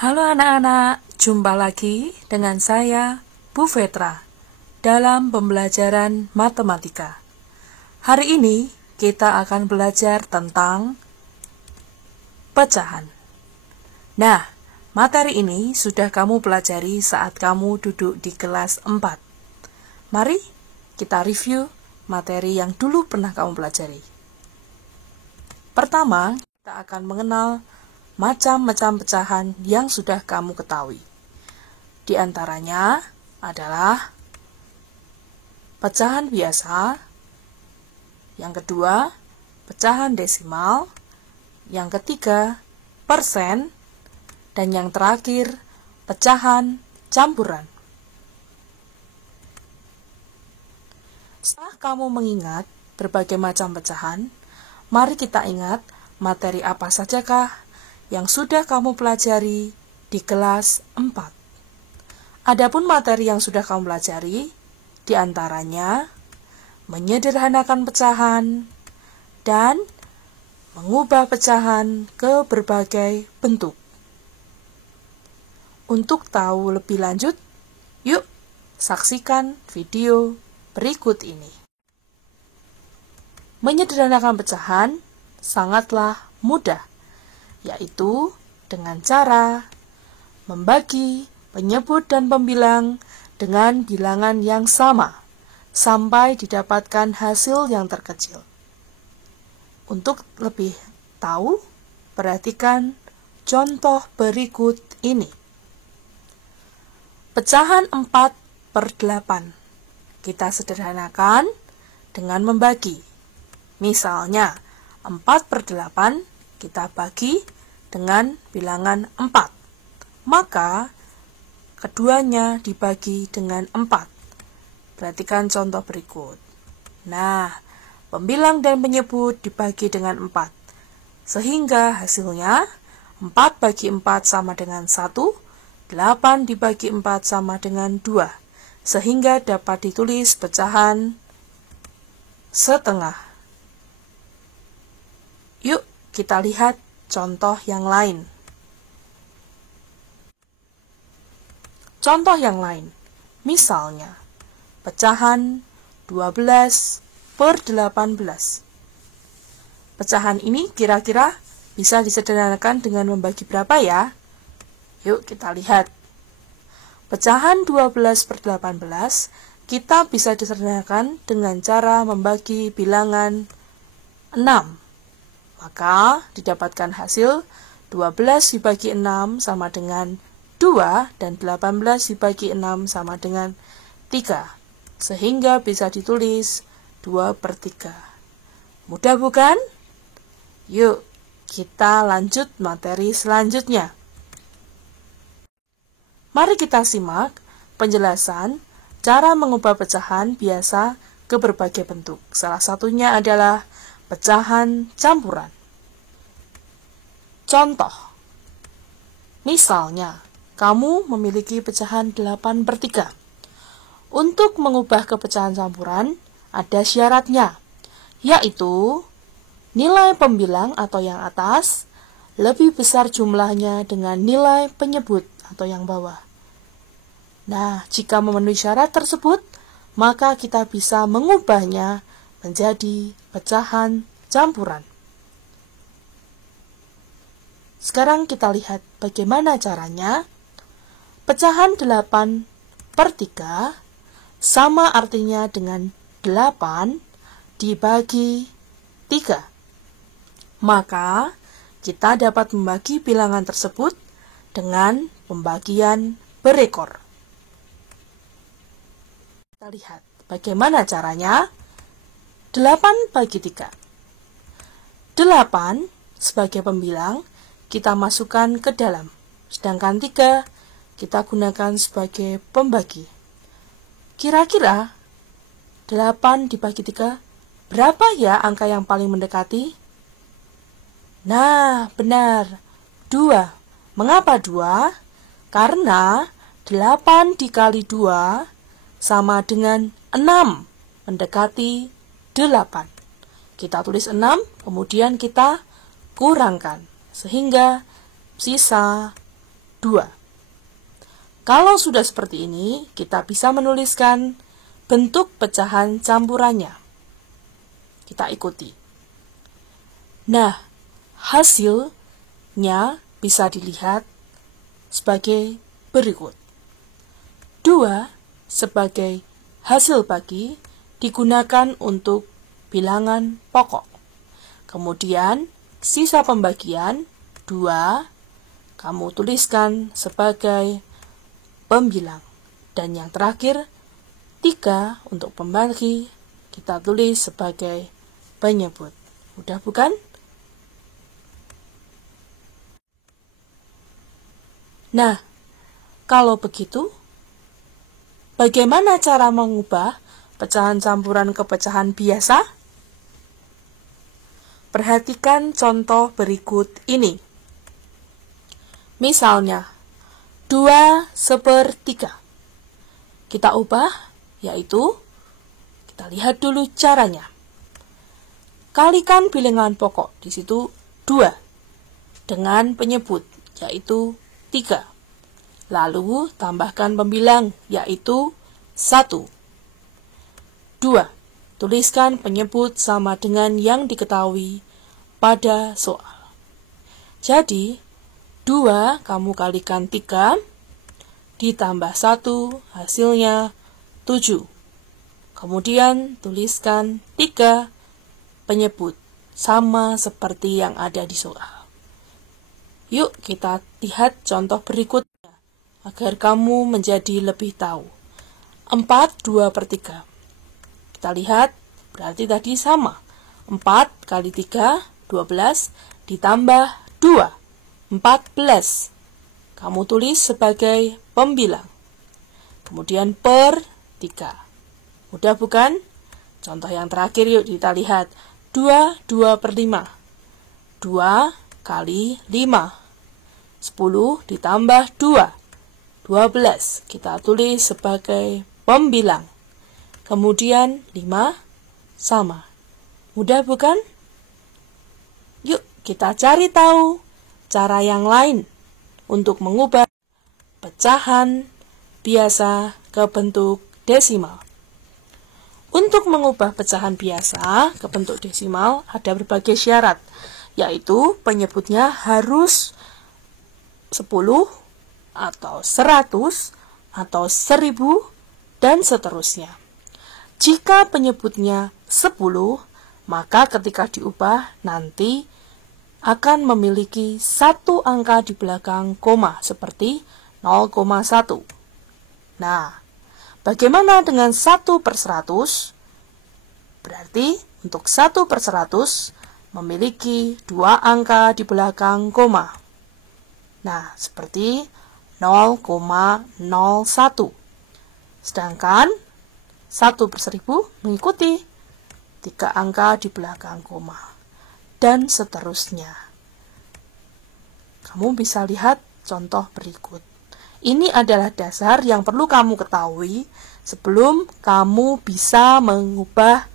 Halo anak-anak, jumpa lagi dengan saya, Bu Vetra, dalam pembelajaran matematika. Hari ini kita akan belajar tentang pecahan. Nah, materi ini sudah kamu pelajari saat kamu duduk di kelas 4. Mari kita review materi yang dulu pernah kamu pelajari. Pertama, kita akan mengenal macam-macam pecahan yang sudah kamu ketahui. Di antaranya adalah pecahan biasa, yang kedua, pecahan desimal, yang ketiga, persen, dan yang terakhir, pecahan campuran. Setelah kamu mengingat berbagai macam pecahan, mari kita ingat materi apa sajakah yang sudah kamu pelajari di kelas 4. Adapun materi yang sudah kamu pelajari, di antaranya menyederhanakan pecahan dan mengubah pecahan ke berbagai bentuk. Untuk tahu lebih lanjut, yuk saksikan video berikut ini. Menyederhanakan pecahan sangatlah mudah, yaitu dengan cara membagi penyebut dan pembilang dengan bilangan yang sama, sampai didapatkan hasil yang terkecil. Untuk lebih tahu, perhatikan contoh berikut ini. Pecahan 4/8. Kita sederhanakan dengan membagi. Misalnya, 4/8 kita bagi dengan bilangan 4. Maka, keduanya dibagi dengan 4. Perhatikan contoh berikut. Nah, pembilang dan penyebut dibagi dengan 4. Sehingga hasilnya 4 bagi 4 sama dengan 1, 8 dibagi 4 sama dengan 2. Sehingga dapat ditulis pecahan setengah. Yuk, kita lihat contoh yang lain. Contoh yang lain, misalnya, pecahan 12/18. Pecahan ini kira-kira bisa disederhanakan dengan membagi berapa ya? Yuk kita lihat. Pecahan 12/18 kita bisa disederhanakan dengan cara membagi bilangan 6. Maka didapatkan hasil 12 dibagi 6 sama dengan 2 dan 18 dibagi 6 sama dengan 3. Sehingga bisa ditulis 2/3. Mudah bukan? Yuk kita lanjut materi selanjutnya. Mari kita simak penjelasan cara mengubah pecahan biasa ke berbagai bentuk. Salah satunya adalah pecahan campuran. Contoh, misalnya, kamu memiliki pecahan 8/3. Untuk mengubah ke pecahan campuran, ada syaratnya, yaitu nilai pembilang atau yang atas lebih besar jumlahnya dengan nilai penyebut atau yang bawah. Nah, jika memenuhi syarat tersebut, maka kita bisa mengubahnya menjadi pecahan campuran. Sekarang kita lihat bagaimana caranya. Pecahan 8/3 sama artinya dengan 8 dibagi 3. Maka, kita dapat membagi bilangan tersebut dengan pembagian berekor. Kita lihat bagaimana caranya. 8/3. 8 sebagai pembilang kita masukkan ke dalam, sedangkan 3 kita gunakan sebagai pembagi. Kira-kira 8 dibagi 3, berapa ya angka yang paling mendekati? Nah, benar, 2. Mengapa 2? Karena 8 dikali 2 sama dengan 6, mendekati 8. Kita tulis 6, kemudian kita kurangkan, sehingga sisa 2. Kalau sudah seperti ini, kita bisa menuliskan bentuk pecahan campurannya. Kita ikuti. Nah, hasilnya bisa dilihat sebagai berikut. 2 sebagai hasil bagi digunakan untuk bilangan pokok. Kemudian, sisa pembagian 2 kamu tuliskan sebagai pembilang. Dan yang terakhir, 3 untuk pembagi kita tulis sebagai penyebut. Mudah bukan? Nah, kalau begitu, bagaimana cara mengubah pecahan campuran ke pecahan biasa? Perhatikan contoh berikut ini. Misalnya, 2/3. Kita ubah, yaitu, kita lihat dulu caranya. Kalikan bilangan pokok, di situ 2, dengan penyebut, yaitu 3. Lalu tambahkan pembilang, yaitu 1. 2. Tuliskan penyebut sama dengan yang diketahui pada soal. Jadi, 2 kamu kalikan 3, ditambah 1, hasilnya 7. Kemudian tuliskan 3 penyebut, sama seperti yang ada di soal. Yuk kita lihat contoh berikutnya, agar kamu menjadi lebih tahu. 4/2/3. Kita lihat, berarti tadi sama. 4 kali 3, 12, ditambah 2, 14. Kamu tulis sebagai pembilang. Kemudian per 3. Mudah bukan? Contoh yang terakhir yuk kita lihat. 2/5. 2 kali 5. 10 ditambah 2. 12. Kita tulis sebagai pembilang. Kemudian 5 sama. Mudah bukan? Yuk kita cari tahu cara yang lain untuk mengubah pecahan biasa ke bentuk desimal. Untuk mengubah pecahan biasa ke bentuk desimal ada berbagai syarat, yaitu penyebutnya harus 10 atau 100 atau 1000 dan seterusnya. Jika penyebutnya 10, maka ketika diubah nanti akan memiliki satu angka di belakang koma seperti 0,1. Nah, bagaimana dengan 1/100? Berarti untuk 1/100 memiliki 2 angka di belakang koma. Nah, seperti 0,01. Sedangkan 1/1000 mengikuti 3 angka di belakang koma. Dan seterusnya. Kamu bisa lihat contoh berikut. Ini adalah dasar yang perlu kamu ketahui sebelum kamu bisa mengubah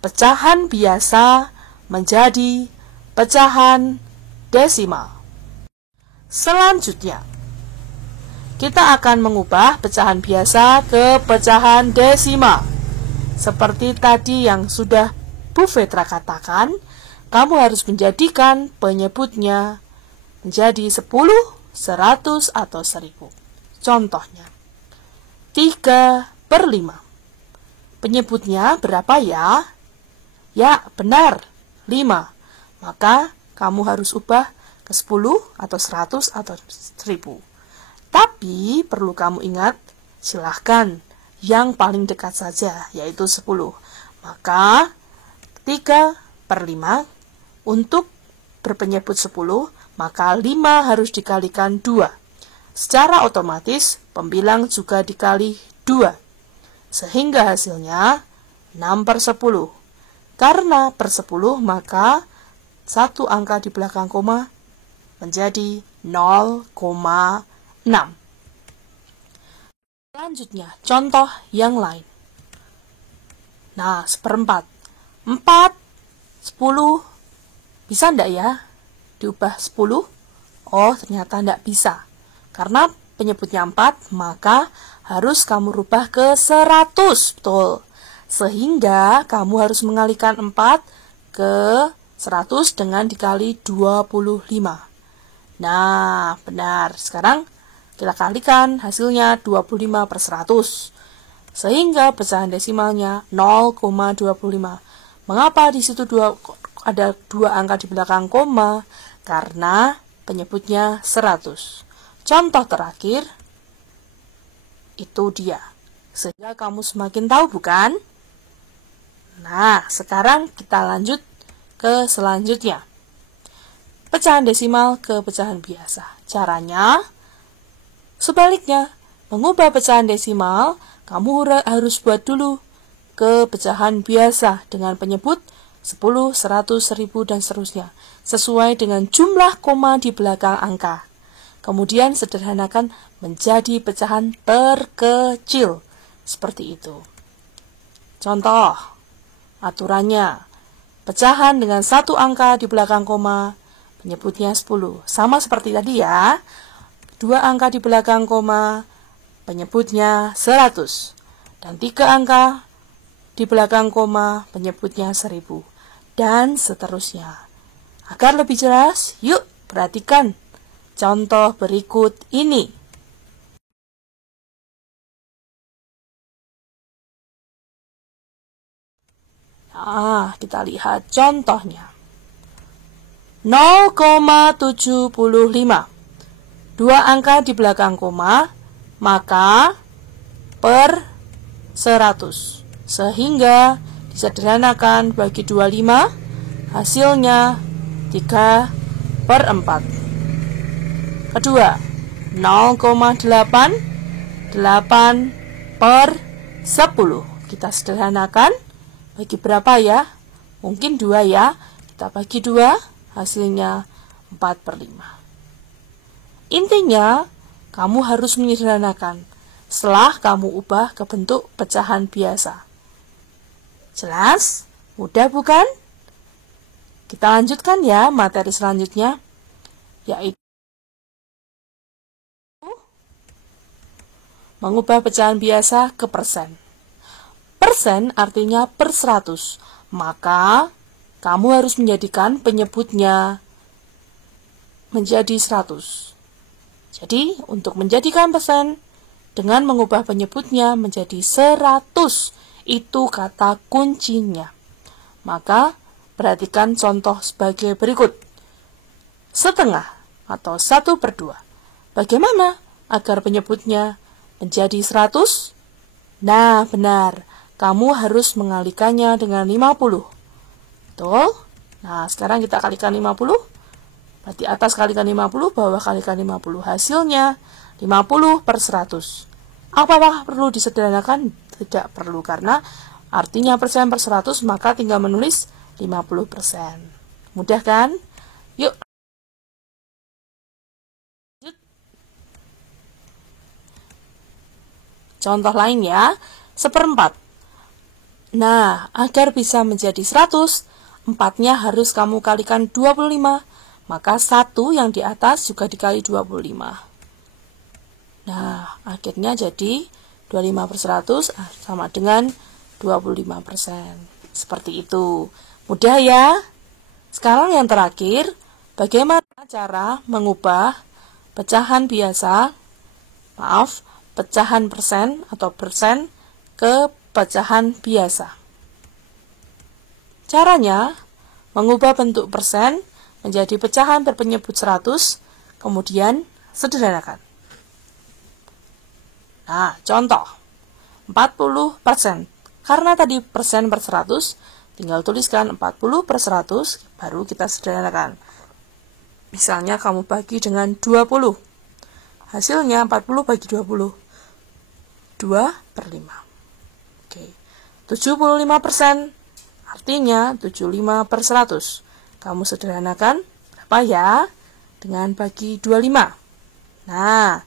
pecahan biasa menjadi pecahan desimal. Selanjutnya, kita akan mengubah pecahan biasa ke pecahan desimal. Seperti tadi yang sudah Bu Vetra katakan, kamu harus menjadikan penyebutnya menjadi 10, 100, atau 1000. Contohnya, 3/5. Penyebutnya berapa ya? Ya, benar, 5. Maka kamu harus ubah ke 10 atau 100 atau 1000. Tapi perlu kamu ingat, silahkan yang paling dekat saja, yaitu 10. Maka 3/5 untuk berpenyebut 10, maka 5 harus dikalikan 2. Secara otomatis, pembilang juga dikali 2. Sehingga hasilnya 6/10. Karena per 10, maka satu angka di belakang koma menjadi 0,6. Selanjutnya, contoh yang lain. Nah, 1/4. 4, 10, bisa enggak ya diubah 10? Oh, ternyata enggak bisa. Karena penyebutnya 4, maka harus kamu rubah ke 100. Betul. Sehingga kamu harus mengalihkan 4 ke 100 dengan dikali 25. Nah, benar. Sekarang kita kalikan hasilnya 25 per 100. Sehingga pecahan desimalnya 0,25. Mengapa di situ ada 2 angka di belakang koma? Karena penyebutnya 100. Contoh terakhir, itu dia. Sehingga kamu semakin tahu, bukan? Nah, sekarang kita lanjut ke selanjutnya. Pecahan desimal ke pecahan biasa. Caranya, sebaliknya, mengubah pecahan desimal, kamu harus buat dulu ke pecahan biasa dengan penyebut 10, 100, 1000, dan seterusnya. Sesuai dengan jumlah koma di belakang angka. Kemudian sederhanakan menjadi pecahan terkecil. Seperti itu. Contoh, aturannya, pecahan dengan 1 angka di belakang koma, penyebutnya 10. Sama seperti tadi ya, 2 angka di belakang koma, penyebutnya 100. Dan 3 angka di belakang koma, penyebutnya 1000. Dan seterusnya. Agar lebih jelas, yuk perhatikan contoh berikut ini. Nah, kita lihat contohnya. 0,75. 2 angka di belakang koma, maka per 100. Sehingga disederhanakan bagi 25, hasilnya 3 per 4. Kedua, 0,8. 8 per 10. Kita sederhanakan. Bagi berapa ya? Mungkin 2 ya. Kita bagi 2, hasilnya 4 per 5. Intinya, kamu harus menyederhanakan setelah kamu ubah ke bentuk pecahan biasa. Jelas? Mudah bukan? Kita lanjutkan ya materi selanjutnya, yaitu mengubah pecahan biasa ke persen. Persen artinya per 100, maka kamu harus menjadikan penyebutnya menjadi 100. Jadi, untuk menjadikan persen, dengan mengubah penyebutnya menjadi 100, itu kata kuncinya. Maka, perhatikan contoh sebagai berikut. Setengah atau 1/2. Bagaimana agar penyebutnya menjadi 100? Nah, benar. Kamu harus mengalihkannya dengan 50. Betul? Nah, sekarang kita kalikan 50. Berarti atas kalikan 50, bawah kalikan 50. Hasilnya 50 per 100. Apakah perlu disederhanakan? Tidak perlu, karena artinya persen per 100, maka tinggal menulis 50%. Mudah kan? Yuk. Contoh lain ya, 1/4. Nah, agar bisa menjadi 100, 4-nya harus kamu kalikan 25. Maka 1 yang di atas juga dikali 25. Nah, akhirnya jadi 25 per 100 sama dengan 25%. Seperti itu. Mudah ya? Sekarang yang terakhir, bagaimana cara mengubah pecahan biasa, pecahan persen atau persen ke pecahan biasa. Caranya, mengubah bentuk persen menjadi pecahan berpenyebut 100, kemudian sederhanakan. Nah, contoh, 40%. Karena tadi persen per 100, tinggal tuliskan 40 per 100, baru kita sederhanakan. Misalnya kamu bagi dengan 20. Hasilnya 40 bagi 20. 2/5. Oke. 75%. Artinya 75 per 100. Kamu sederhanakan berapa ya? Dengan bagi 25. Nah,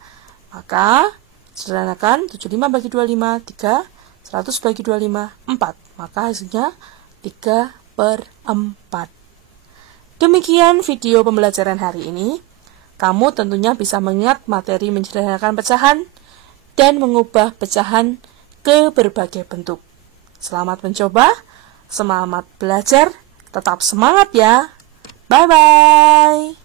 maka sederhanakan 75 bagi 25, 3. 100 bagi 25, 4. Maka hasilnya 3/4. Demikian video pembelajaran hari ini. kamu tentunya bisa mengingat materi menyederhanakan pecahan dan mengubah pecahan ke berbagai bentuk. Selamat mencoba, selamat belajar, tetap semangat ya. Bye-bye.